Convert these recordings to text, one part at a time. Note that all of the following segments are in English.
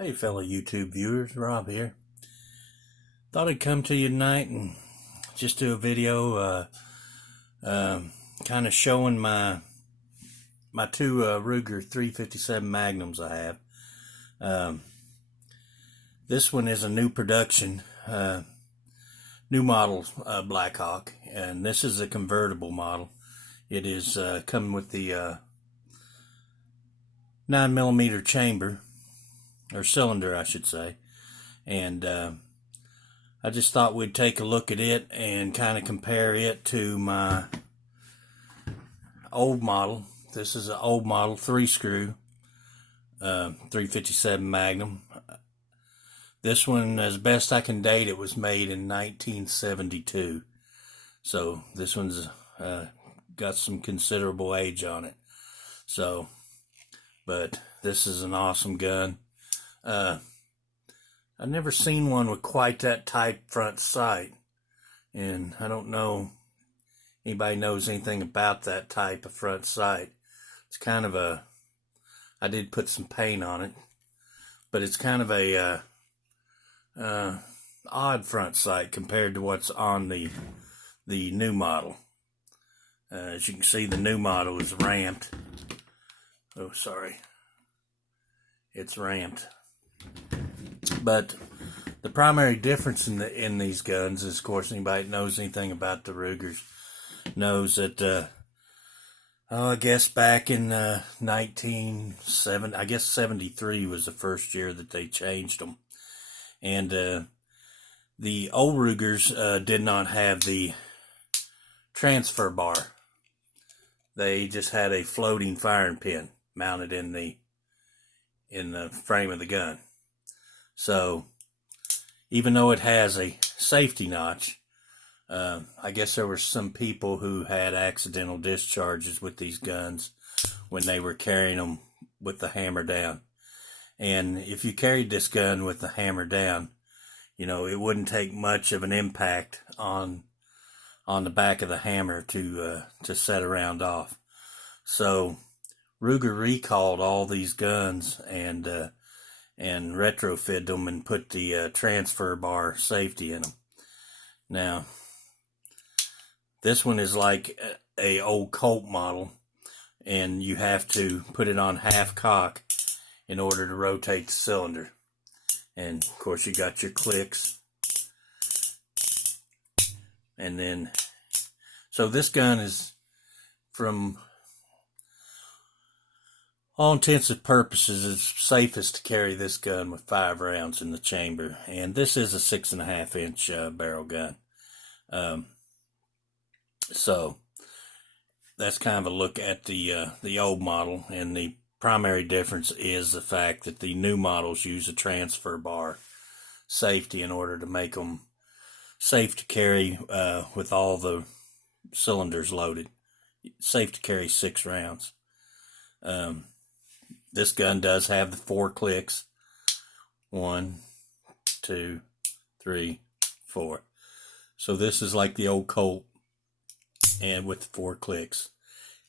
Hey fellow YouTube viewers, Rob here. Thought I'd come to you tonight and just do a video kind of showing my two Ruger 357 Magnums I have. This one is a new production, new model Blackhawk, and this is a convertible model. It is coming with the 9mm chamber, or cylinder I should say, and I just thought we'd take a look at it and kind of compare it to my old model. This is an old model 3-screw 357 Magnum. This one, as best I can date, it was made in 1972, so this one's got some considerable age on it. So, but this is an awesome gun. I've never seen one with quite that tight front sight, and I don't know anybody knows anything about that type of front sight. It's kind of a, I did put some paint on it, but it's kind of a odd front sight compared to what's on the new model. As you can see, the new model is ramped. Oh, sorry. It's ramped. But the primary difference in these guns is, of course, anybody that knows anything about the Rugers knows that I guess back in 1970, I guess 73 was the first year that they changed them, and the old Rugers did not have the transfer bar. They just had a floating firing pin mounted in the frame of the gun. So, even though it has a safety notch, I guess there were some people who had accidental discharges with these guns when they were carrying them with the hammer down. And if you carried this gun with the hammer down, you know, it wouldn't take much of an impact on the back of the hammer to set a round off. So, Ruger recalled all these guns and retrofitted them and put the transfer bar safety in them. Now, this one is like a old Colt model, and you have to put it on half cock in order to rotate the cylinder. And of course, you got your clicks. And then, so this gun is, from all intents and purposes, it's safest to carry this gun with 5 rounds in the chamber, and this is a 6.5-inch barrel gun. So that's kind of a look at the old model, and the primary difference is the fact that the new models use a transfer bar safety in order to make them safe to carry with all the cylinders loaded. Safe to carry 6 rounds. This gun does have the 4 clicks. 1, 2, 3, 4. So this is like the old Colt, and with the 4 clicks.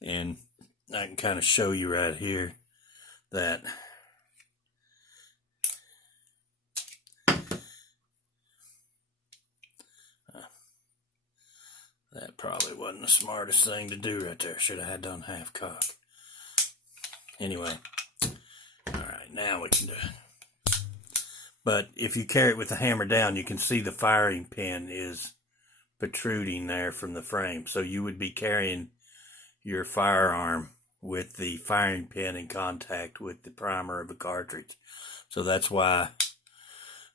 And I can kind of show you right here that that probably wasn't the smartest thing to do right there. Should have had done half cock. Anyway. Alright, now we can do it. But if you carry it with the hammer down, you can see the firing pin is protruding there from the frame. So you would be carrying your firearm with the firing pin in contact with the primer of the cartridge. So that's why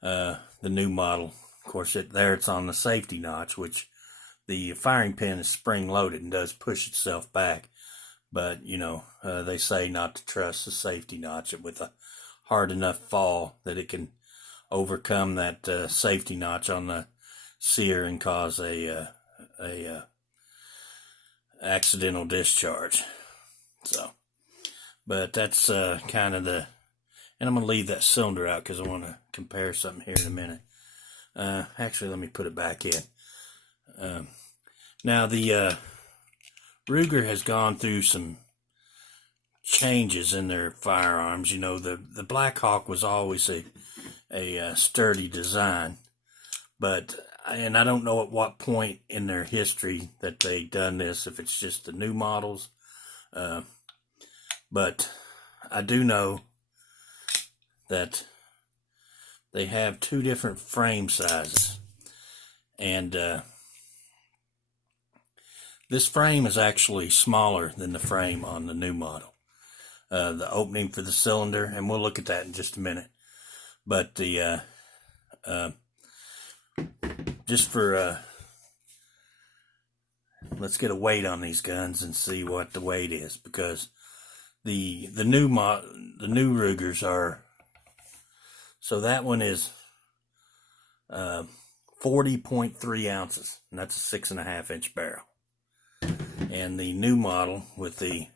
the new model, of course, it's on the safety notch, which the firing pin is spring loaded and does push itself back. But, you know, they say not to trust the safety notch with a hard enough fall that it can overcome that safety notch on the sear and cause a accidental discharge. So, but that's kind of the, and I'm going to leave that cylinder out because I want to compare something here in a minute. Actually, let me put it back in. Now, the Ruger has gone through some changes in their firearms. You know, the Blackhawk was always a sturdy design, and I don't know at what point in their history that they done this, if it's just the new models, but I do know that they have two different frame sizes, and this frame is actually smaller than the frame on the new model. The opening for the cylinder, and we'll look at that in just a minute, but the just for let's get a weight on these guns and see what the weight is, because the new Rugers are, so that one is 40.3 ounces, and that's a 6.5 inch barrel. And the new model with the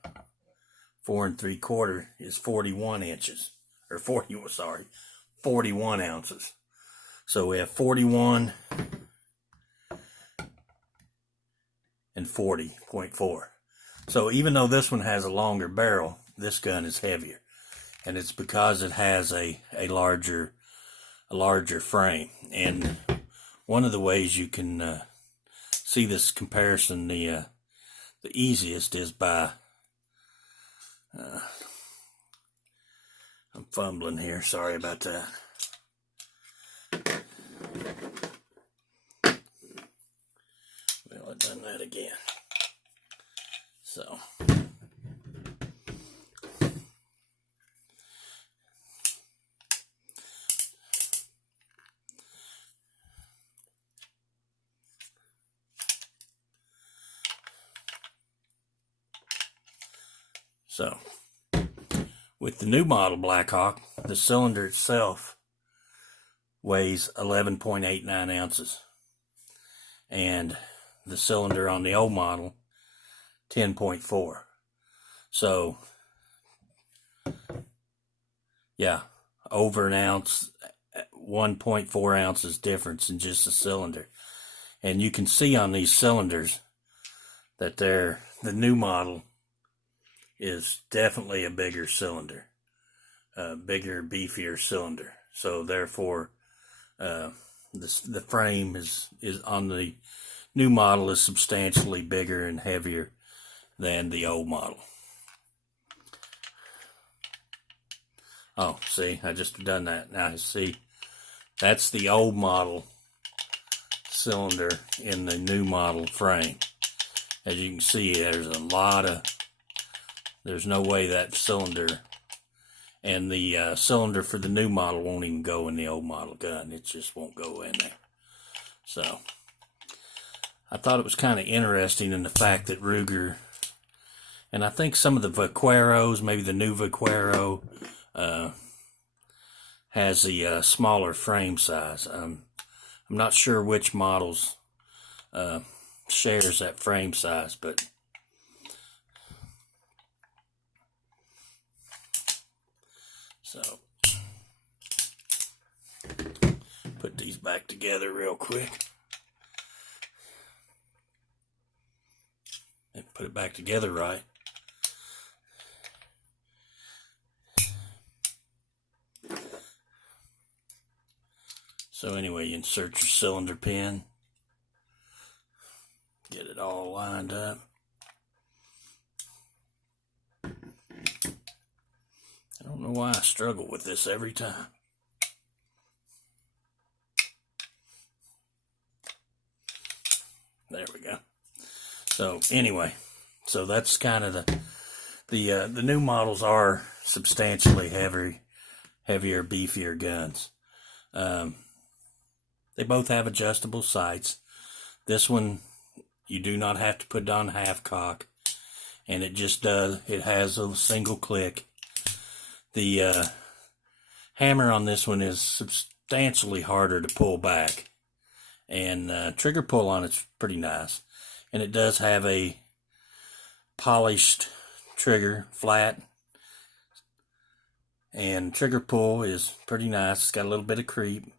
4 3/4 is 41 inches, or 41 ounces. So we have 41 and 40.4. So even though this one has a longer barrel, this gun is heavier, and it's because it has a larger frame. And one of the ways you can see this comparison the easiest is by I'm fumbling here, sorry about that. Well, I've done that again. So with the new model Blackhawk, the cylinder itself weighs 11.89 ounces, and the cylinder on the old model 10.4. So yeah, over an ounce, 1.4 ounces difference in just the cylinder. And you can see on these cylinders that the new model is definitely a bigger cylinder, bigger, beefier cylinder. So therefore, the frame is on the new model is substantially bigger and heavier than the old model. Oh, see, I just done that. Now see, that's the old model cylinder in the new model frame. As you can see, there's no way that cylinder, and the cylinder for the new model won't even go in the old model gun. It just won't go in there. So I thought it was kind of interesting in the fact that Ruger, and I think some of the Vaqueros, maybe the new Vaquero, has a smaller frame size. I'm not sure which models shares that frame size, but so put these back together real quick and put it back together right. So anyway, you insert your cylinder pin, get it all lined up. I don't know why I struggle with this every time. There we go. So anyway, so that's kind of the new models are substantially heavier, beefier guns. They both have adjustable sights. This one, you do not have to put it on half cock, and it just does. It has a single click. The hammer on this one is substantially harder to pull back, and trigger pull on it's pretty nice. And it does have a polished trigger, flat, and trigger pull is pretty nice. It's got a little bit of creep,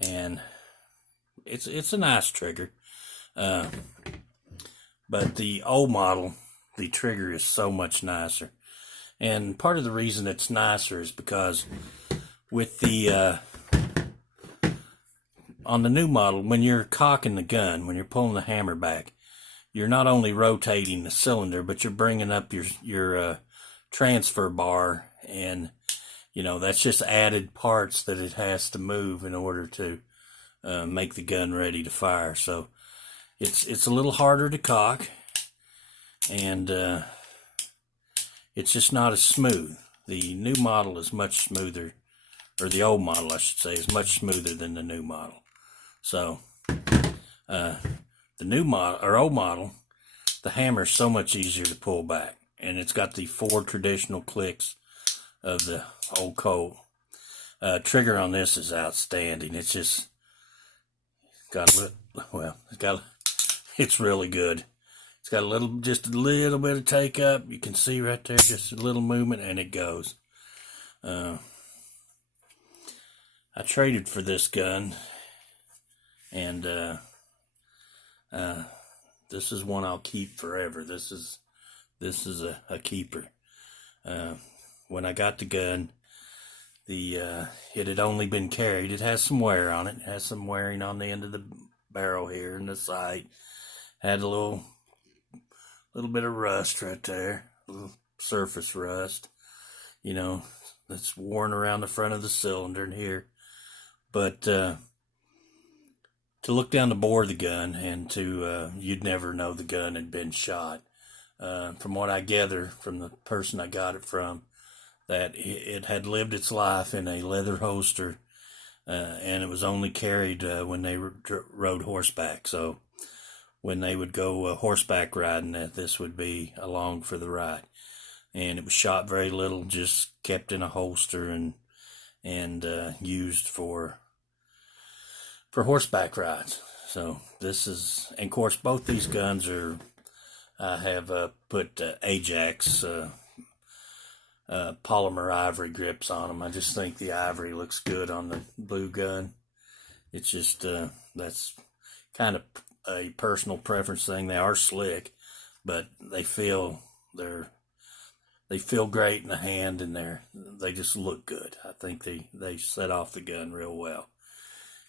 and it's a nice trigger. But the old model, the trigger is so much nicer. And part of the reason it's nicer is because with the on the new model, when you're cocking the gun, when you're pulling the hammer back, you're not only rotating the cylinder, but you're bringing up your transfer bar, and that's just added parts that it has to move in order to make the gun ready to fire. So it's a little harder to cock, and it's just not as smooth. The new model is much smoother, or the old model, I should say, is much smoother than the new model. So the new model, or old model, the hammer is so much easier to pull back, and it's got the 4 traditional clicks of the old Colt. Trigger on this is outstanding. It's just got a little, well, it's really good. It's got just a little bit of take up. You can see right there, just a little movement, and it goes. I traded for this gun, and this is one I'll keep forever. This is a keeper. When I got the gun, it had only been carried. It has some wear on it. It has some wearing on the end of the barrel here and the sight. Had a little bit of rust right there, a little surface rust, that's worn around the front of the cylinder in here. But to look down the bore of the gun, and you'd never know the gun had been shot. From what I gather from the person I got it from, that it had lived its life in a leather holster, and it was only carried when they rode horseback. So when they would go horseback riding, this would be along for the ride. And it was shot very little, just kept in a holster and used for horseback rides. So this is, and of course, both these guns I have put Ajax polymer ivory grips on them. I just think the ivory looks good on the blue gun. It's just, that's kind of a personal preference thing. They are slick, but they feel great in the hand, and they just look good. I think they set off the gun real well.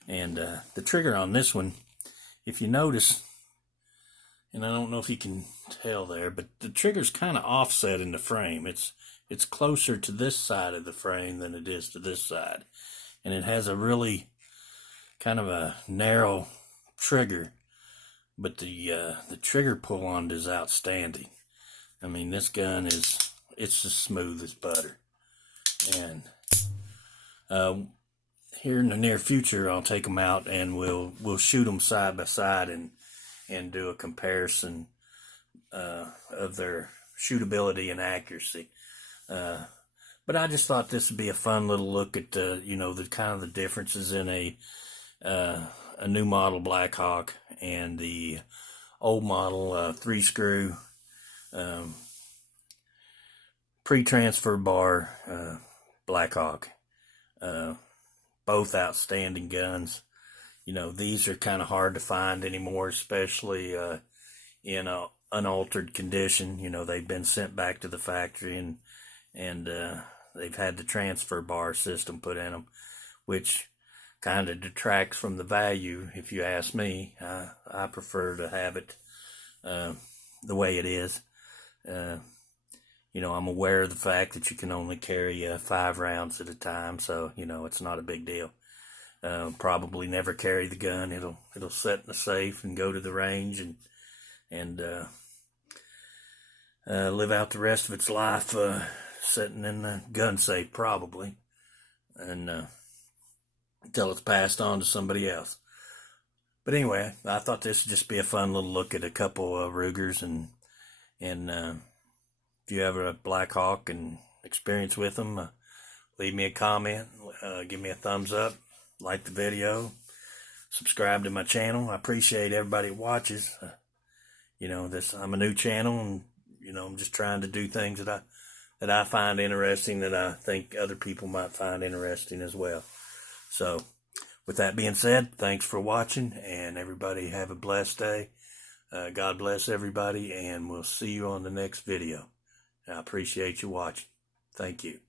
And the trigger on this one, if you notice, and I don't know if you can tell there, but the trigger's kind of offset in the frame. It's closer to this side of the frame than it is to this side, and it has a really kind of a narrow trigger, but the trigger pull on it is outstanding. I mean, this gun it's as smooth as butter. And here in the near future, I'll take them out and we'll shoot them side by side and do a comparison of their shootability and accuracy. But I just thought this would be a fun little look at the kind of the differences in a new model Blackhawk and the old model 3-screw pre-transfer bar Blackhawk. Both outstanding guns. These are kind of hard to find anymore, especially in a unaltered condition. They've been sent back to the factory, and they've had the transfer bar system put in them, which kind of detracts from the value, if you ask me. I prefer to have it the way it is. I'm aware of the fact that you can only carry 5 rounds at a time, so it's not a big deal. Probably never carry the gun. It'll sit in the safe and go to the range and live out the rest of its life sitting in the gun safe, probably, and until it's passed on to somebody else. But anyway, I thought this would just be a fun little look at a couple of Rugers, and if you have a Blackhawk and experience with them, leave me a comment, give me a thumbs up, like the video, subscribe to my channel. I appreciate everybody that watches. I'm a new channel, and I'm just trying to do things that I find interesting, that I think other people might find interesting as well. So, with that being said, thanks for watching, and everybody have a blessed day. God bless everybody, and we'll see you on the next video. I appreciate you watching. Thank you.